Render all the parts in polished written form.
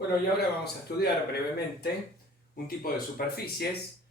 Bueno, y ahora vamos a estudiar brevemente un tipo de superficies,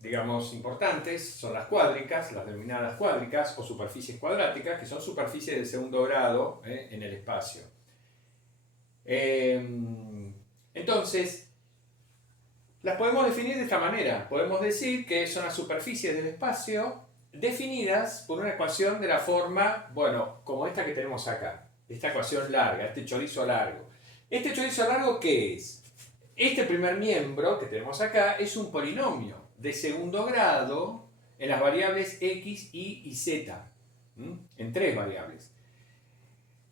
digamos, importantes, son las cuádricas, las denominadas cuádricas o superficies cuadráticas, que son superficies de segundo grado en el espacio. Entonces, las podemos definir de esta manera. Podemos decir que son las superficies del espacio definidas por una ecuación de la forma, bueno, como esta que tenemos acá. Esta ecuación larga, este chorizo largo. ¿Este chorizo largo qué es? Este primer miembro que tenemos acá es un polinomio de segundo grado en las variables x, y z. En tres variables.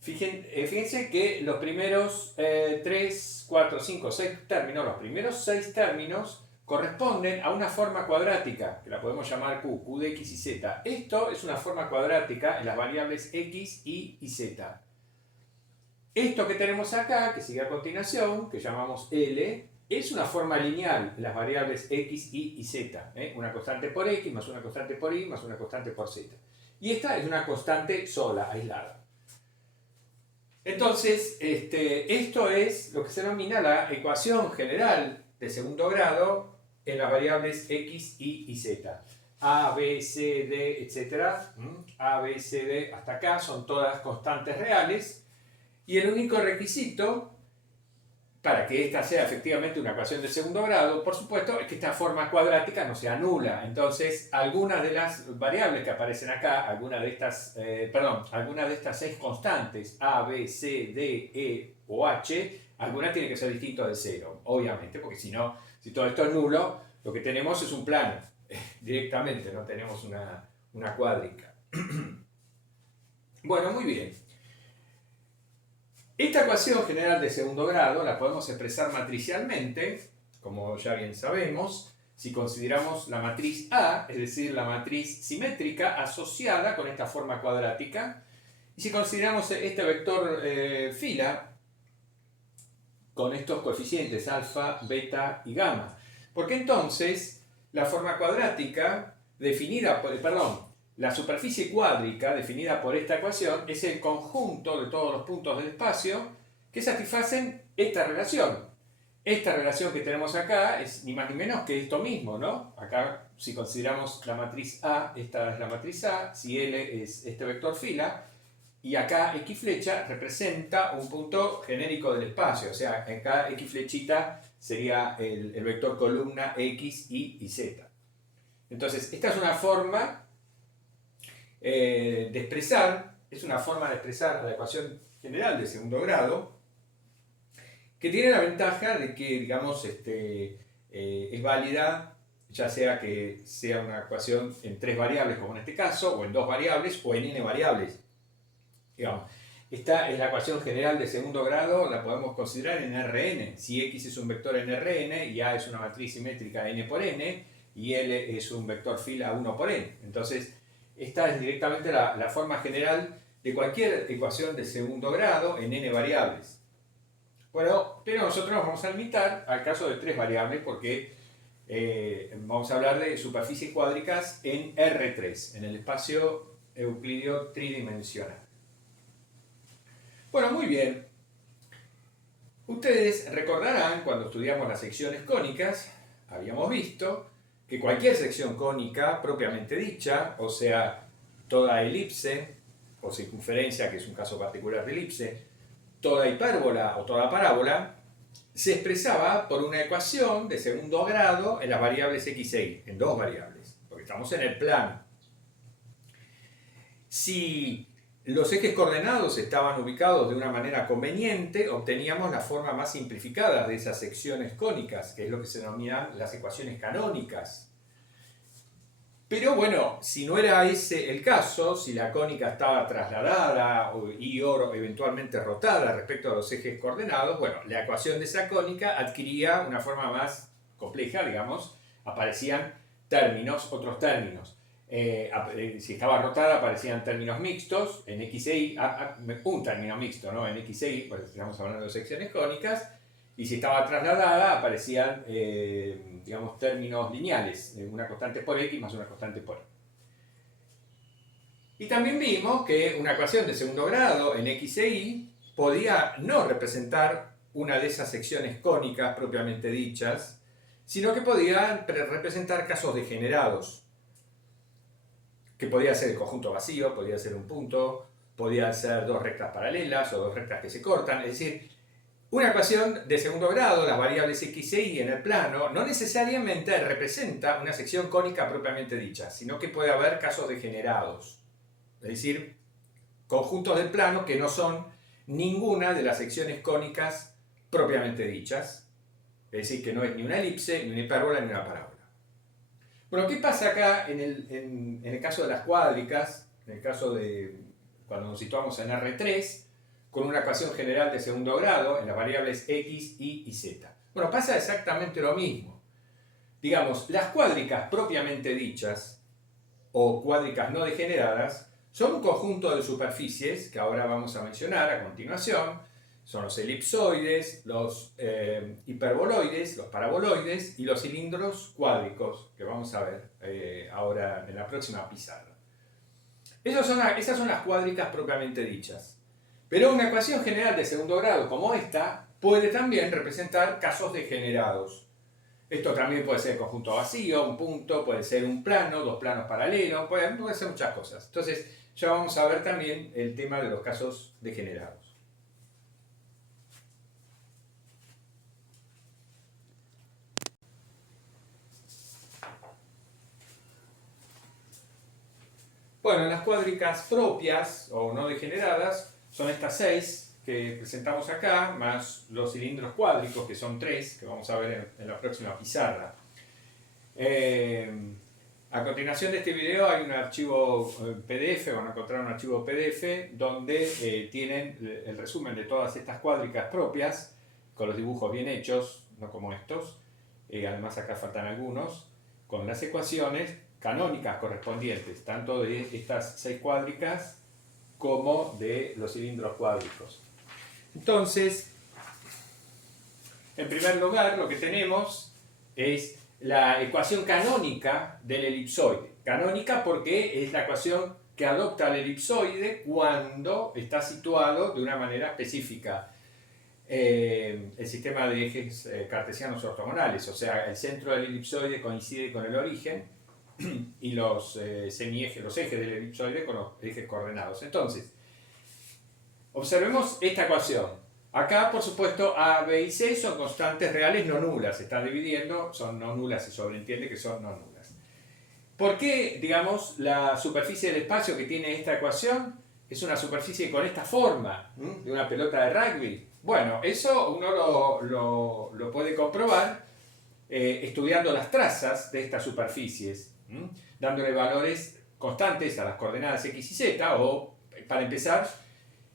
Fíjense que los primeros 3, 4, 5, 6 términos, los primeros 6 términos corresponden a una forma cuadrática, que la podemos llamar Q de x y z. Esto es una forma cuadrática en las variables x, y z. Esto que tenemos acá, que sigue a continuación, que llamamos L, es una forma lineal en las variables x, y z. Una constante por x, más una constante por y, más una constante por z. Y esta es una constante sola, aislada. Entonces, esto es lo que se denomina la ecuación general de segundo grado en las variables x, y z. A, B, C, D, etc. A, B, C, D, hasta acá son todas constantes reales. Y el único requisito para que esta sea efectivamente una ecuación de segundo grado, por supuesto, es que esta forma cuadrática no sea nula. Entonces, algunas de las variables que aparecen acá, algunas de estas 6 constantes, A, B, C, D, E o H, alguna tiene que ser distinto de 0, obviamente, porque si no, si todo esto es nulo, lo que tenemos es un plano, directamente, no tenemos una cuádrica. Bueno, muy bien. Esta ecuación general de segundo grado la podemos expresar matricialmente, como ya bien sabemos, si consideramos la matriz A, es decir, la matriz simétrica asociada con esta forma cuadrática, y si consideramos este vector fila con estos coeficientes alfa, beta y gamma. Porque entonces la forma cuadrática definida por, la superficie cuádrica definida por esta ecuación es el conjunto de todos los puntos del espacio que satisfacen esta relación. Esta relación que tenemos acá es ni más ni menos que esto mismo, ¿no? Acá, si consideramos la matriz A, esta es la matriz A, si L es este vector fila, y acá X flecha representa un punto genérico del espacio, o sea, acá X flechita sería el vector columna X, Y y Z. Entonces, esta es una forma de expresar, la ecuación general de segundo grado, que tiene la ventaja de que, digamos, es válida, ya sea que sea una ecuación en 3 variables, como en este caso, o en 2 variables, o en n variables. Digamos, esta es la ecuación general de segundo grado, la podemos considerar en Rn. Si x es un vector en Rn, y A es una matriz simétrica n por n, y L es un vector fila 1 por n. Entonces, esta es directamente la forma general de cualquier ecuación de segundo grado en n variables. Bueno, pero nosotros nos vamos a limitar al caso de 3 variables porque vamos a hablar de superficies cuádricas en R3, en el espacio euclídeo tridimensional. Bueno, muy bien. Ustedes recordarán, cuando estudiamos las secciones cónicas, habíamos visto que cualquier sección cónica propiamente dicha, o sea, toda elipse o circunferencia, que es un caso particular de elipse, toda hipérbola o toda parábola, se expresaba por una ecuación de segundo grado en las variables x e y, en 2 variables, porque estamos en el plano. Si los ejes coordenados estaban ubicados de una manera conveniente, obteníamos la forma más simplificada de esas secciones cónicas, que es lo que se denominan las ecuaciones canónicas. Pero bueno, si no era ese el caso, si la cónica estaba trasladada o eventualmente rotada respecto a los ejes coordenados, bueno, la ecuación de esa cónica adquiría una forma más compleja, digamos, aparecían otros términos. Si estaba rotada aparecían términos mixtos, en x e y, un término mixto, ¿no? En x e y, pues estamos hablando de secciones cónicas, y si estaba trasladada aparecían, digamos, términos lineales, una constante por x más una constante por y. Y también vimos que una ecuación de segundo grado en x e y podía no representar una de esas secciones cónicas propiamente dichas, sino que podía representar casos degenerados, que podía ser el conjunto vacío, podía ser un punto, podía ser dos rectas paralelas o dos rectas que se cortan, es decir, una ecuación de segundo grado, las variables x e y en el plano, no necesariamente representa una sección cónica propiamente dicha, sino que puede haber casos degenerados, es decir, conjuntos del plano que no son ninguna de las secciones cónicas propiamente dichas, es decir, que no es ni una elipse, ni una hipérbola, ni una parábola. Bueno, ¿qué pasa acá en el caso de las cuádricas? En el caso de cuando nos situamos en R3, con una ecuación general de segundo grado en las variables x, y y z. Bueno, pasa exactamente lo mismo. Digamos, las cuádricas propiamente dichas, o cuádricas no degeneradas, son un conjunto de superficies que ahora vamos a mencionar a continuación. Son los elipsoides, los hiperboloides, los paraboloides y los cilindros cuádricos, que vamos a ver ahora en la próxima pizarra. Esas son las cuádricas propiamente dichas. Pero una ecuación general de segundo grado como esta puede también representar casos degenerados. Esto también puede ser conjunto vacío, un punto, puede ser un plano, dos planos paralelos, puede ser muchas cosas. Entonces ya vamos a ver también el tema de los casos degenerados. Bueno, las cuádricas propias o no degeneradas son estas 6 que presentamos acá, más los cilindros cuádricos, que son 3, que vamos a ver en la próxima pizarra. A continuación de este video hay un archivo PDF, van a encontrar un archivo PDF donde tienen el resumen de todas estas cuádricas propias, con los dibujos bien hechos, no como estos. Además acá faltan algunos, con las ecuaciones canónicas correspondientes, tanto de estas 6 cuádricas como de los cilindros cuádricos. Entonces, en primer lugar, lo que tenemos es la ecuación canónica del elipsoide. Canónica porque es la ecuación que adopta el elipsoide cuando está situado de una manera específica. El sistema de ejes cartesianos ortogonales, o sea, el centro del elipsoide coincide con el origen y los semiejes, los ejes del elipsoide con los ejes coordenados. Entonces, observemos esta ecuación. Acá, por supuesto, A, B y C son constantes reales no nulas. Se están dividiendo, son no nulas, se sobreentiende que son no nulas. ¿Por qué, digamos, la superficie del espacio que tiene esta ecuación es una superficie con esta forma, de una pelota de rugby? Bueno, eso uno lo puede comprobar estudiando las trazas de estas superficies, dándole valores constantes a las coordenadas x y z, o, para empezar,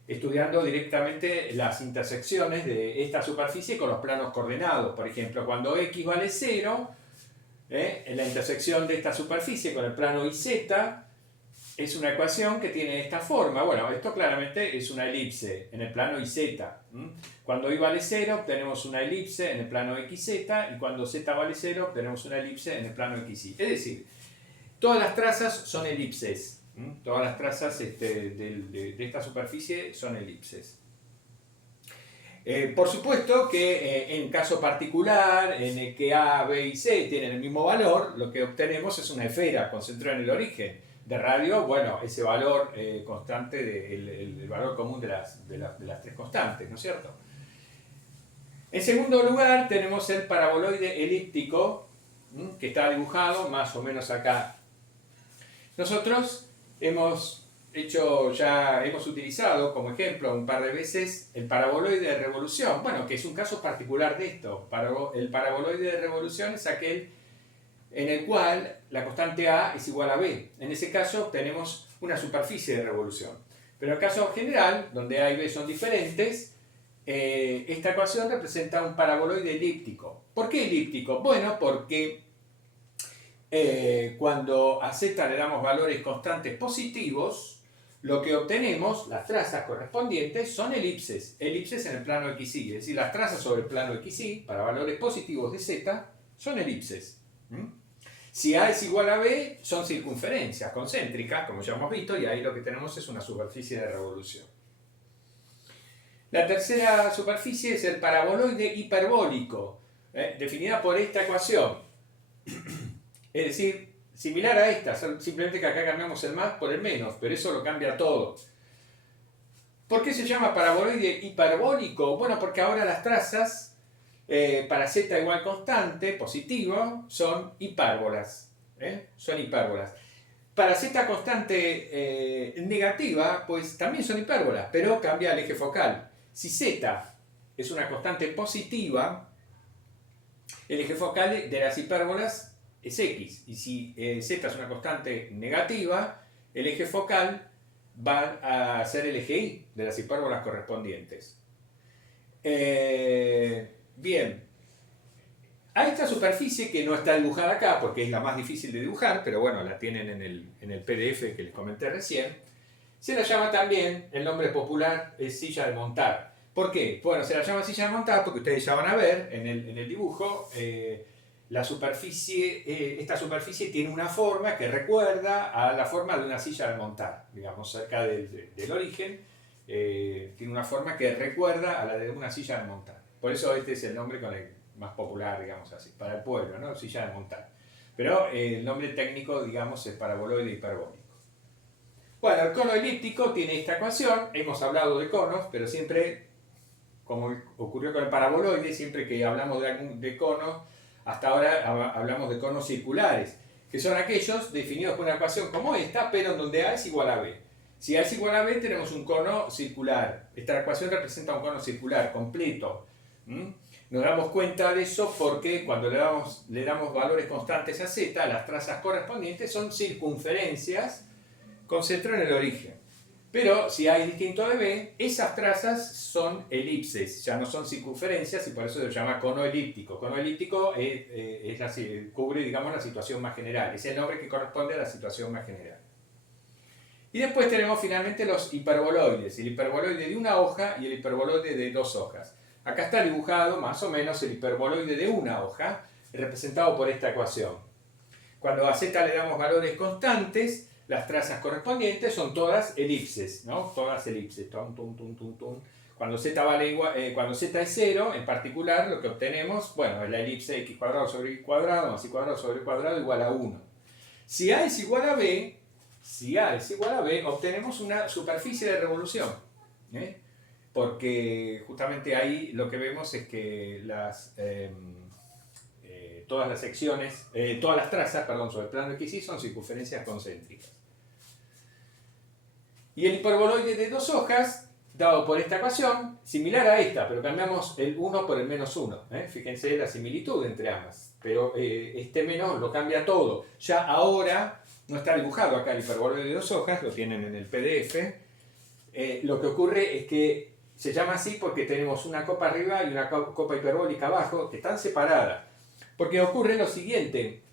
estudiando directamente las intersecciones de esta superficie con los planos coordenados. Por ejemplo, cuando x vale 0, en la intersección de esta superficie con el plano YZ, es una ecuación que tiene esta forma. Bueno, esto claramente es una elipse en el plano YZ. Cuando y vale 0, obtenemos una elipse en el plano XZ, y cuando z vale 0, obtenemos una elipse en el plano XY. Es decir, todas las trazas son elipses. Todas las trazas de esta superficie son elipses. Por supuesto que en caso particular, en el que A, B y C tienen el mismo valor, lo que obtenemos es una esfera concentrada en el origen. De radio, bueno, ese valor constante, el valor común de las 3 constantes, ¿no es cierto? En segundo lugar tenemos el paraboloide elíptico, que está dibujado más o menos acá. Nosotros hemos utilizado como ejemplo un par de veces el paraboloide de revolución, bueno, que es un caso particular de esto. El paraboloide de revolución es aquel en el cual la constante A es igual a B. En ese caso tenemos una superficie de revolución. Pero en el caso general, donde A y B son diferentes, esta ecuación representa un paraboloide elíptico. ¿Por qué elíptico? Bueno, porque cuando a z le damos valores constantes positivos, lo que obtenemos, las trazas correspondientes, son elipses. Elipses en el plano XY. Es decir, las trazas sobre el plano XY, para valores positivos de z, son elipses. Si A es igual a B, son circunferencias concéntricas, como ya hemos visto, y ahí lo que tenemos es una superficie de revolución. La tercera superficie es el paraboloide hiperbólico, definida por esta ecuación. Es decir, similar a esta, simplemente que acá cambiamos el más por el menos, pero eso lo cambia todo. ¿Por qué se llama paraboloide hiperbólico? Bueno, porque ahora las trazas para z igual constante, positivo, son hipérbolas. Son hipérbolas. Para z constante negativa, pues también son hipérbolas, pero cambia el eje focal. Si z es una constante positiva, el eje focal de las hipérbolas es x. Y si z es una constante negativa, el eje focal va a ser el eje y de las hipérbolas correspondientes. Bien, a esta superficie, que no está dibujada acá porque es la más difícil de dibujar, pero bueno, la tienen en el PDF que les comenté recién, se la llama también, el nombre popular es silla de montar. ¿Por qué? Bueno, se la llama silla de montar porque ustedes ya van a ver en el dibujo, la superficie, esta superficie tiene una forma que recuerda a la forma de una silla de montar, digamos, cerca del origen, tiene una forma que recuerda a la de una silla de montar. Por eso este es el nombre con el más popular, digamos así, para el pueblo, ¿no? Silla de montar. Pero el nombre técnico, digamos, es paraboloide hiperbólico. Bueno, el cono elíptico tiene esta ecuación, hemos hablado de conos, pero siempre, como ocurrió con el paraboloide, siempre que hablamos de conos, hasta ahora hablamos de conos circulares, que son aquellos definidos por una ecuación como esta, pero en donde A es igual a B. Si A es igual a B, tenemos un cono circular. Esta ecuación representa un cono circular completo. Nos damos cuenta de eso porque cuando le damos valores constantes a z, las trazas correspondientes son circunferencias con centro en el origen. Pero si A es distinto de B, esas trazas son elipses, ya no son circunferencias y por eso se llama cono elíptico. Cono elíptico cubre, digamos, la situación más general, es el nombre que corresponde a la situación más general. Y después tenemos finalmente los hiperboloides, el hiperboloide de una hoja y el hiperboloide de dos hojas. Acá está dibujado más o menos el hiperboloide de una hoja, representado por esta ecuación. Cuando a z le damos valores constantes, las trazas correspondientes son todas elipses, ¿no? Todas elipses. Cuando z vale igual, cuando z es 0, en particular, lo que obtenemos, bueno, es la elipse x cuadrado sobre y cuadrado más y cuadrado sobre y cuadrado igual a 1. Si a es igual a b, obtenemos una superficie de revolución. Porque justamente ahí lo que vemos es que todas las secciones, todas las trazas, sobre el plano XY son circunferencias concéntricas. Y el hiperboloide de dos hojas, dado por esta ecuación, similar a esta, pero cambiamos el 1 por el menos 1. Fíjense la similitud entre ambas. Pero este menos lo cambia todo. Ya ahora no está dibujado acá el hiperboloide de dos hojas, lo tienen en el PDF. Lo que ocurre es que se llama así porque tenemos una copa arriba y una copa hiperbólica abajo que están separadas. Porque ocurre lo siguiente,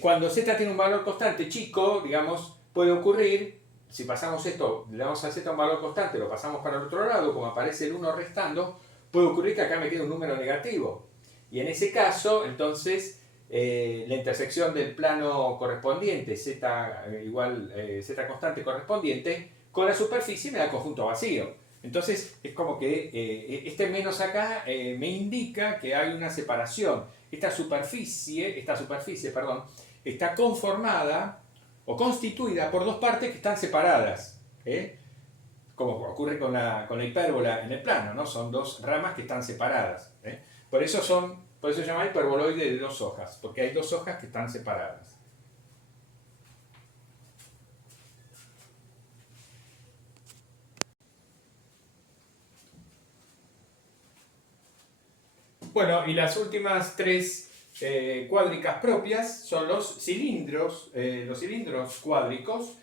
cuando z tiene un valor constante chico, digamos, puede ocurrir, si pasamos esto, le damos a z un valor constante, lo pasamos para el otro lado, como aparece el 1 restando, puede ocurrir que acá me quede un número negativo. Y en ese caso, entonces, la intersección del plano correspondiente, z igual z constante correspondiente, con la superficie me da conjunto vacío. Entonces es como que este menos acá me indica que hay una separación. Esta superficie, está conformada o constituida por dos partes que están separadas. Como ocurre con la hipérbola en el plano, ¿no? Son dos ramas que están separadas. Por eso se llama hiperboloide de dos hojas, porque hay dos hojas que están separadas. Bueno, y las últimas tres cuádricas propias son los cilindros cuádricos,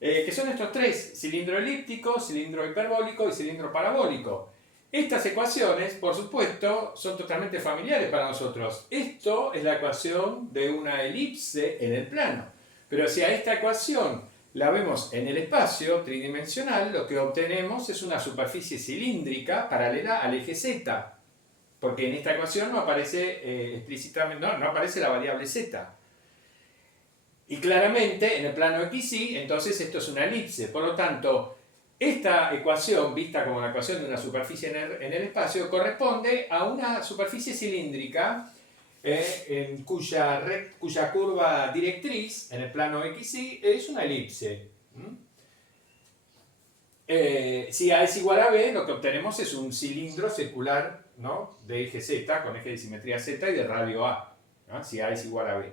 que son estos tres: cilindro elíptico, cilindro hiperbólico y cilindro parabólico. Estas ecuaciones, por supuesto, son totalmente familiares para nosotros. Esto es la ecuación de una elipse en el plano. Pero si a esta ecuación la vemos en el espacio tridimensional, lo que obtenemos es una superficie cilíndrica paralela al eje z. Porque en esta ecuación no aparece explícitamente, no aparece la variable z. Y claramente en el plano XY, entonces esto es una elipse. Por lo tanto, Esta ecuación, vista como la ecuación de una superficie en el espacio, corresponde a una superficie cilíndrica cuya curva directriz en el plano XY es una elipse. Si A es igual a B, lo que obtenemos es un cilindro circular, ¿no?, de eje Z, con eje de simetría Z y de radio A, ¿no?, si A es igual a B.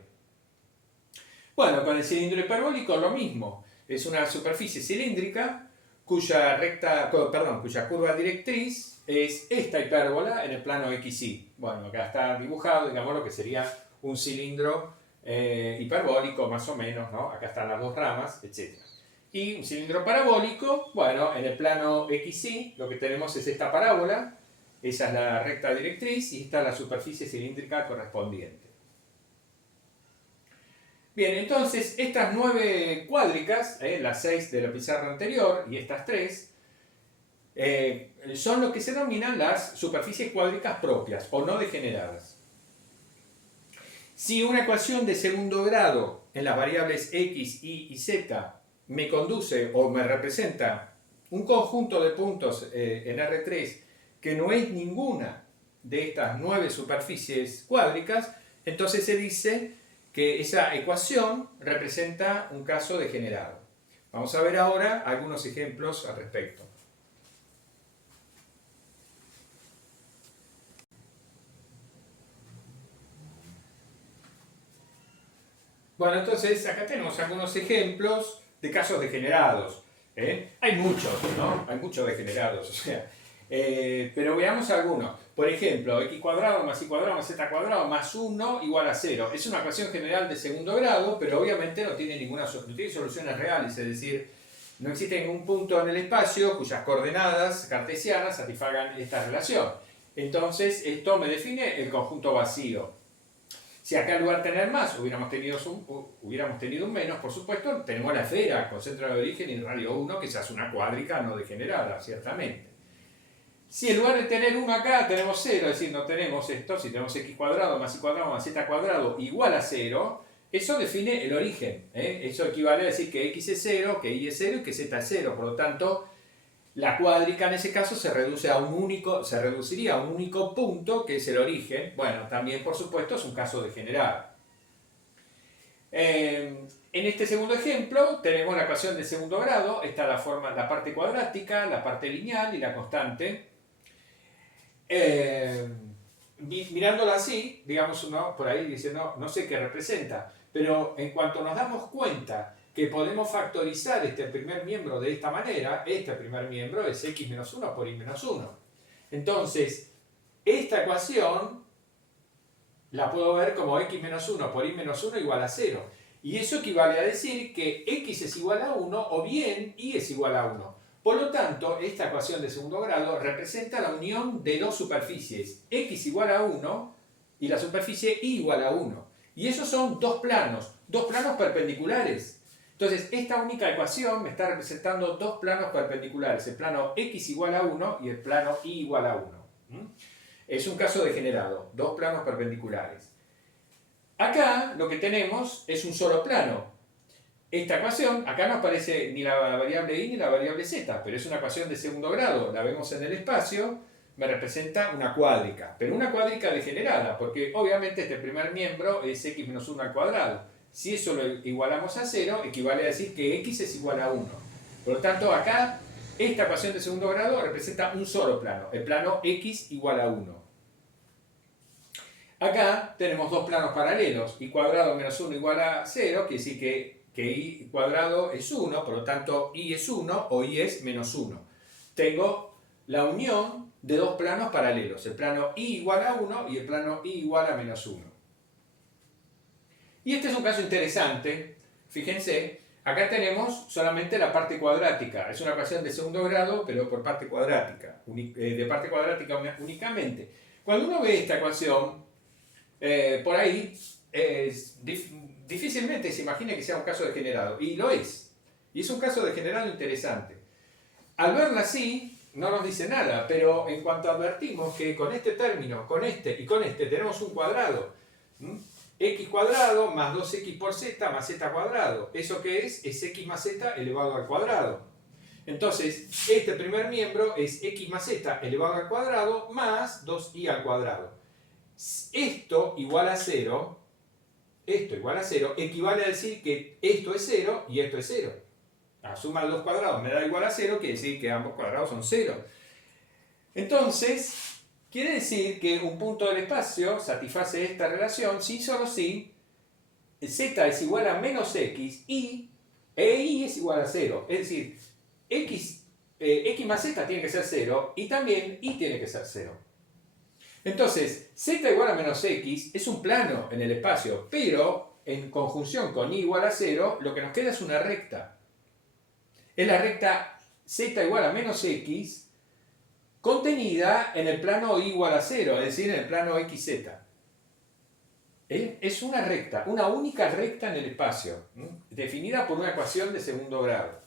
Bueno, con el cilindro hiperbólico lo mismo. Es una superficie cilíndrica cuya curva directriz es esta hipérbola en el plano XY. Bueno, acá está dibujado, digamos, lo que sería un cilindro hiperbólico, más o menos, ¿no? Acá están las dos ramas, etc. Y un cilindro parabólico, bueno, en el plano XY lo que tenemos es esta parábola, esa es la recta directriz y esta es la superficie cilíndrica correspondiente. Bien, entonces estas 9 cuádricas, las 6 de la pizarra anterior y estas 3, son lo que se denominan las superficies cuádricas propias o no degeneradas. Si una ecuación de segundo grado en las variables x, y y z me conduce o me representa un conjunto de puntos en R3 que no es ninguna de estas 9 superficies cuádricas, entonces se dice que esa ecuación representa un caso degenerado. Vamos a ver ahora algunos ejemplos al respecto. Bueno, entonces acá tenemos algunos ejemplos de casos degenerados. Hay muchos, ¿no? Hay muchos degenerados, o sea, pero veamos algunos. Por ejemplo, x cuadrado más y cuadrado más z cuadrado más 1 igual a 0. Es una ecuación general de segundo grado, pero obviamente no tiene soluciones reales, es decir, no existe ningún punto en el espacio cuyas coordenadas cartesianas satisfagan esta relación. Entonces, esto me define el conjunto vacío. Si acá en lugar de tener más hubiéramos tenido un menos, por supuesto, tenemos la esfera con centro de origen y radio 1, que se hace una cuádrica no degenerada, ciertamente. Si en lugar de tener 1 acá tenemos 0, es decir, no tenemos esto, si tenemos x cuadrado más y cuadrado más z cuadrado igual a 0, eso define el origen. Eso equivale a decir que x es 0, que y es 0 y que z es 0. Por lo tanto, la cuádrica en ese caso se reduciría a un único punto, que es el origen. Bueno, también por supuesto es un caso degenerado. En este segundo ejemplo tenemos la ecuación de segundo grado. Está la parte cuadrática, la parte lineal y la constante. Mirándola así, digamos, uno por ahí dice, no sé qué representa, pero en cuanto nos damos cuenta que podemos factorizar este primer miembro de esta manera, este primer miembro es x menos 1 por y menos 1. Entonces, esta ecuación la puedo ver como x menos 1 por y menos 1 igual a 0. Y eso equivale a decir que x es igual a 1 o bien y es igual a 1. Por lo tanto, esta ecuación de segundo grado representa la unión de dos superficies, x igual a 1 y la superficie y igual a 1. Y esos son dos planos perpendiculares. Entonces, esta única ecuación me está representando dos planos perpendiculares, el plano x igual a 1 y el plano y igual a 1. Es un caso degenerado, dos planos perpendiculares. Acá lo que tenemos es un solo plano. Esta ecuación, acá no aparece ni la variable y ni la variable z, pero es una ecuación de segundo grado, la vemos en el espacio, me representa una cuádrica, pero una cuádrica degenerada, porque obviamente este primer miembro es x menos 1 al cuadrado. Si eso lo igualamos a 0, equivale a decir que x es igual a 1. Por lo tanto, acá, esta ecuación de segundo grado representa un solo plano, el plano x igual a 1. Acá tenemos dos planos paralelos, y cuadrado menos 1 igual a 0, quiere decir que y cuadrado es 1, por lo tanto y es 1 o y es menos 1. Tengo la unión de dos planos paralelos, el plano y igual a 1 y el plano y igual a menos 1. Y este es un caso interesante, fíjense, acá tenemos solamente la parte cuadrática, es una ecuación de segundo grado, pero por parte cuadrática, de parte cuadrática únicamente. Cuando uno ve esta ecuación, por ahí difícilmente se imagina que sea un caso degenerado, y lo es. Y es un caso degenerado interesante. Al verla así, no nos dice nada, pero en cuanto advertimos que con este término, con este y con este, tenemos un cuadrado, x cuadrado más 2x por z más z cuadrado. ¿Eso qué es? Es x más z elevado al cuadrado. Entonces, este primer miembro es x más z elevado al cuadrado más 2i al cuadrado. Esto igual a 0, equivale a decir que esto es 0 y esto es 0. La suma de los cuadrados me da igual a 0, quiere decir que ambos cuadrados son 0. Entonces, quiere decir que un punto del espacio satisface esta relación si solo si z es igual a menos x y y es igual a 0. Es decir, x más z tiene que ser 0 y también y tiene que ser 0. Entonces, z igual a menos x es un plano en el espacio, pero en conjunción con y igual a 0, lo que nos queda es una recta. Es la recta z igual a menos x contenida en el plano y igual a 0, es decir, en el plano xz. Es una recta, una única recta en el espacio, definida por una ecuación de segundo grado.